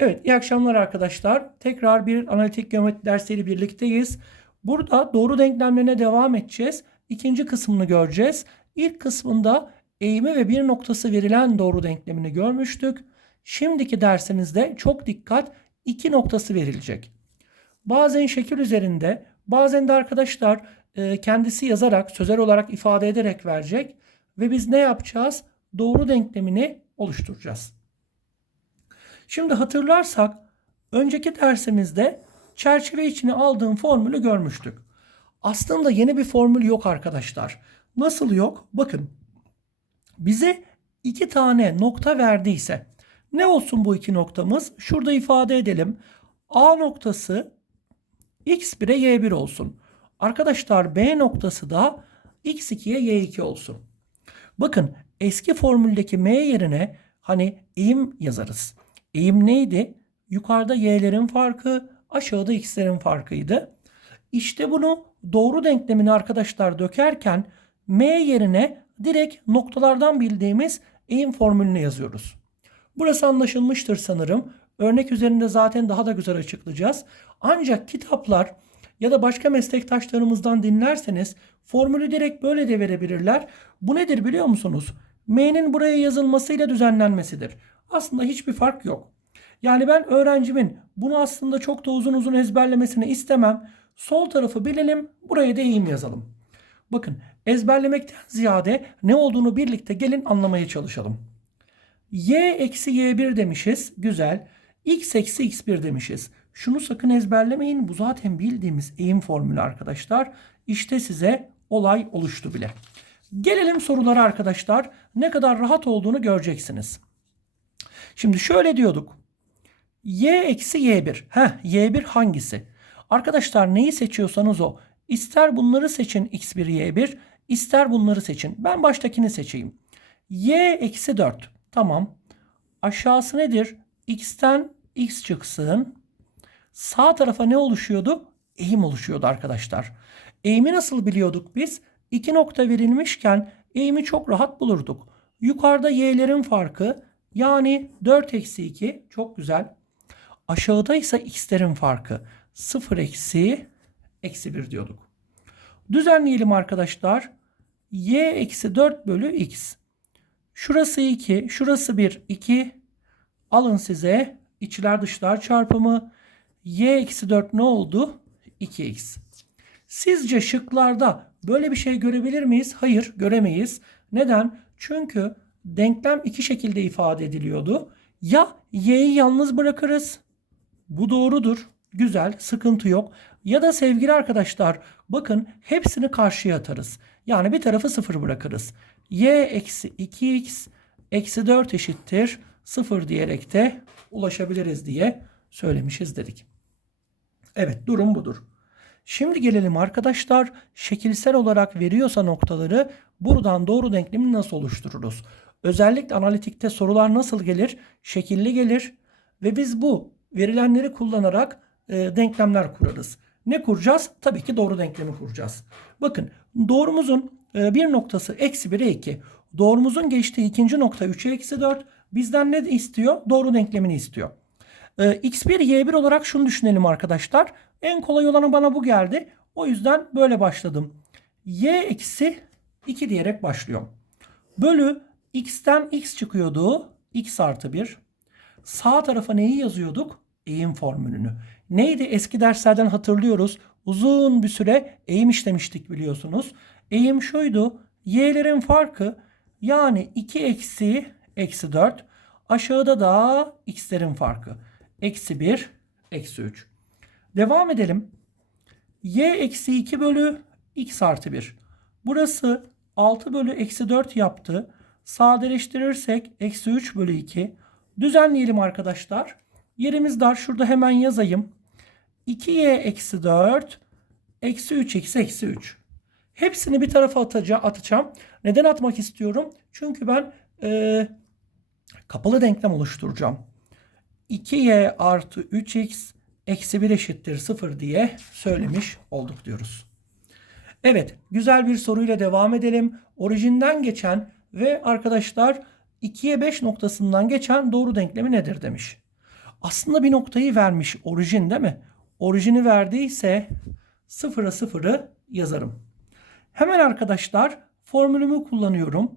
Evet, iyi akşamlar arkadaşlar. Tekrar bir analitik geometri dersiyle birlikteyiz. Burada doğru denklemlerine devam edeceğiz. İkinci kısmını göreceğiz. İlk kısmında eğimi ve bir noktası verilen doğru denklemini görmüştük. Şimdiki dersimizde çok dikkat iki noktası verilecek. Bazen şekil üzerinde, bazen de arkadaşlar e, kendisi yazarak, sözel olarak ifade ederek verecek. Ve biz ne yapacağız? Doğru denklemini oluşturacağız. Şimdi hatırlarsak önceki dersimizde çerçeve içine aldığım formülü görmüştük. Aslında yeni bir formül yok arkadaşlar. Nasıl yok? Bakın bize iki tane nokta verdiyse ne olsun bu iki noktamız? Şurada ifade edelim. A noktası x1'e y1 olsun. Arkadaşlar B noktası da x2'ye y2 olsun. Bakın eski formüldeki m yerine hani eğim yazarız. Eğim neydi? Yukarıda y'lerin farkı, aşağıda x'lerin farkıydı. İşte bunu doğru denklemini arkadaşlar dökerken m yerine direkt noktalardan bildiğimiz eğim formülünü yazıyoruz. Burası anlaşılmıştır sanırım. Örnek üzerinde zaten daha da güzel açıklayacağız. Ancak kitaplar ya da başka meslektaşlarımızdan dinlerseniz formülü direkt böyle de verebilirler. Bu nedir biliyor musunuz? M'nin buraya yazılmasıyla düzenlenmesidir. Aslında hiçbir fark yok. Yani ben öğrencimin bunu aslında çok da uzun uzun ezberlemesini istemem. Sol tarafı bilelim, buraya da eğim yazalım. Bakın ezberlemekten ziyade ne olduğunu birlikte gelin anlamaya çalışalım. Y eksi Y1 demişiz. Güzel. X eksi X1 demişiz. Şunu sakın ezberlemeyin. Bu zaten bildiğimiz eğim formülü arkadaşlar. İşte size olay oluştu bile. Gelelim sorulara arkadaşlar. Ne kadar rahat olduğunu göreceksiniz. Şimdi şöyle diyorduk. Y eksi Y1. Heh Y1 hangisi? Arkadaşlar neyi seçiyorsanız o. İster bunları seçin X1 Y1. ister bunları seçin. Ben baştakini seçeyim. Y eksi 4. Tamam. Aşağısı nedir? X'ten X çıksın. Sağ tarafa ne oluşuyordu? Eğim oluşuyordu arkadaşlar. Eğimi nasıl biliyorduk biz? İki nokta verilmişken eğimi çok rahat bulurduk. Yukarıda y'lerin farkı yani 4 eksi 2 çok güzel. Aşağıda ise x'lerin farkı 0 eksi eksi 1 diyorduk. Düzenleyelim arkadaşlar. y eksi 4 bölü x. Şurası 2, şurası 1, 2. Alın size içler dışlar çarpımı. y eksi 4 ne oldu? 2x. Sizce şıklarda böyle bir şey görebilir miyiz? Hayır göremeyiz. Neden? Çünkü denklem iki şekilde ifade ediliyordu. Ya y'yi yalnız bırakırız. Bu doğrudur. Güzel, sıkıntı yok. Ya da sevgili arkadaşlar bakın hepsini karşıya atarız. Yani bir tarafı sıfır bırakırız. y eksi 2x eksi 4 eşittir 0 diyerek de ulaşabiliriz diye söylemişiz dedik. Evet durum budur. Şimdi gelelim arkadaşlar şekilsel olarak veriyorsa noktaları buradan doğru denklemi nasıl oluştururuz? Özellikle analitikte sorular nasıl gelir? Şekilli gelir ve biz bu verilenleri kullanarak e, denklemler kurarız. Ne kuracağız? Tabii ki doğru denklemi kuracağız. Bakın doğrumuzun e, bir noktası eksi 1'e 2. Doğrumuzun geçtiği ikinci nokta 3'e eksi 4. Bizden ne istiyor? Doğru denklemini istiyor. E, x1 y1 olarak şunu düşünelim arkadaşlar. En kolay olanı bana bu geldi. O yüzden böyle başladım. y eksi 2 diyerek başlıyorum. Bölü x'ten x çıkıyordu. x artı 1. Sağ tarafa neyi yazıyorduk? Eğim formülünü. Neydi eski derslerden hatırlıyoruz. Uzun bir süre eğim işlemiştik biliyorsunuz. Eğim şuydu. Y'lerin farkı yani 2 eksi eksi 4. Aşağıda da x'lerin farkı. Eksi 1, eksi 3. Devam edelim. y eksi 2 bölü x artı 1. Burası 6 bölü eksi 4 yaptı. Sadeleştirirsek eksi 3 bölü 2. Düzenleyelim arkadaşlar. Yerimiz dar. Şurada hemen yazayım. 2y eksi 4 eksi 3x eksi 3. Hepsini bir tarafa atacağım, atacağım. Neden atmak istiyorum? Çünkü ben e, kapalı denklem oluşturacağım. 2y artı 3x eksi 1 eşittir 0 diye söylemiş olduk diyoruz. Evet güzel bir soruyla devam edelim. Orijinden geçen ve arkadaşlar 2'ye 5 noktasından geçen doğru denklemi nedir demiş. Aslında bir noktayı vermiş orijin değil mi? Orijini verdiyse sıfıra sıfırı yazarım. Hemen arkadaşlar formülümü kullanıyorum.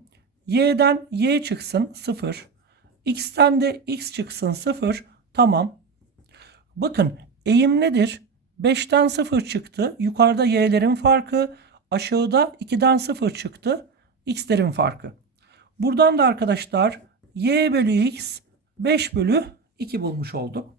Y'den Y çıksın 0. X'ten de X çıksın 0. Tamam. Bakın eğim nedir? 5'ten 0 çıktı. Yukarıda Y'lerin farkı. Aşağıda 2'den 0 çıktı. X'lerin farkı. Buradan da arkadaşlar Y bölü X 5 bölü 2 bulmuş olduk.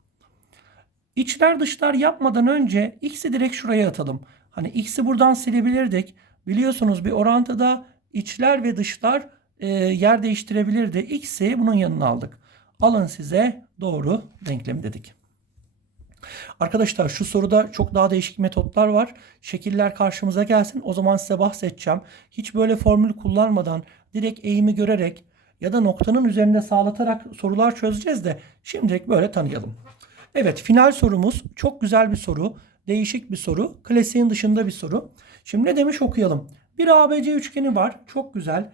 İçler dışlar yapmadan önce x'i direkt şuraya atalım. Hani x'i buradan silebilirdik. Biliyorsunuz bir orantıda içler ve dışlar e, yer değiştirebilirdi. X'i bunun yanına aldık. Alın size doğru denklem dedik. Arkadaşlar şu soruda çok daha değişik metotlar var. Şekiller karşımıza gelsin. O zaman size bahsedeceğim. Hiç böyle formül kullanmadan direkt eğimi görerek ya da noktanın üzerinde sağlatarak sorular çözeceğiz de şimdilik böyle tanıyalım. Evet final sorumuz çok güzel bir soru. Değişik bir soru. Klasiğin dışında bir soru. Şimdi ne demiş okuyalım. Bir ABC üçgeni var. Çok güzel.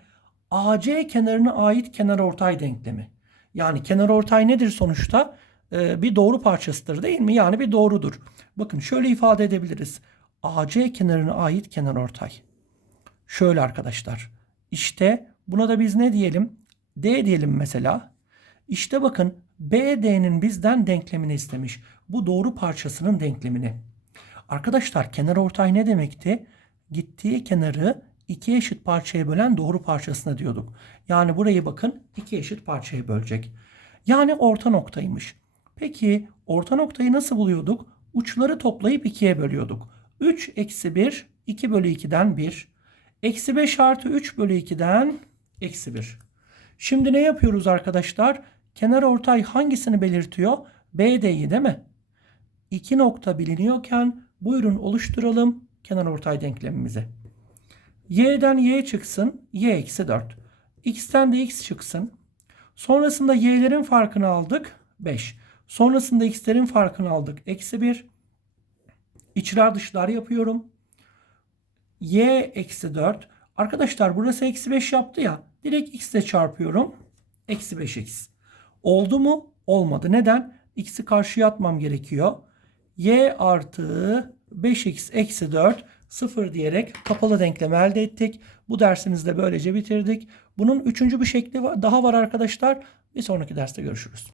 AC kenarına ait kenarortay denklemi. Yani kenarortay nedir sonuçta? Ee, bir doğru parçasıdır değil mi? Yani bir doğrudur. Bakın şöyle ifade edebiliriz. AC kenarına ait kenarortay. Şöyle arkadaşlar. İşte buna da biz ne diyelim? D diyelim mesela. İşte bakın BD'nin bizden denklemini istemiş. Bu doğru parçasının denklemini. Arkadaşlar kenar ortay ne demekti? Gittiği kenarı iki eşit parçaya bölen doğru parçasına diyorduk. Yani burayı bakın iki eşit parçaya bölecek. Yani orta noktaymış. Peki orta noktayı nasıl buluyorduk? Uçları toplayıp ikiye bölüyorduk. 3 eksi 1 2 bölü 2'den 1. Eksi 5 artı 3 bölü 2'den eksi 1. Şimdi ne yapıyoruz arkadaşlar? Kenar ortay hangisini belirtiyor? BD'yi değil mi? İki nokta biliniyorken buyurun oluşturalım kenar ortay denklemimizi. Y'den Y çıksın. Y eksi 4. X'ten de X çıksın. Sonrasında Y'lerin farkını aldık. 5. Sonrasında X'lerin farkını aldık. Eksi 1. İçler dışlar yapıyorum. Y eksi 4. Arkadaşlar burası eksi 5 yaptı ya. Direkt X ile çarpıyorum. Eksi 5X. Oldu mu? Olmadı. Neden? X'i karşıya atmam gerekiyor. Y artı 5X eksi 4 0 diyerek kapalı denklemi elde ettik. Bu dersimizi de böylece bitirdik. Bunun üçüncü bir şekli daha var arkadaşlar. Bir sonraki derste görüşürüz.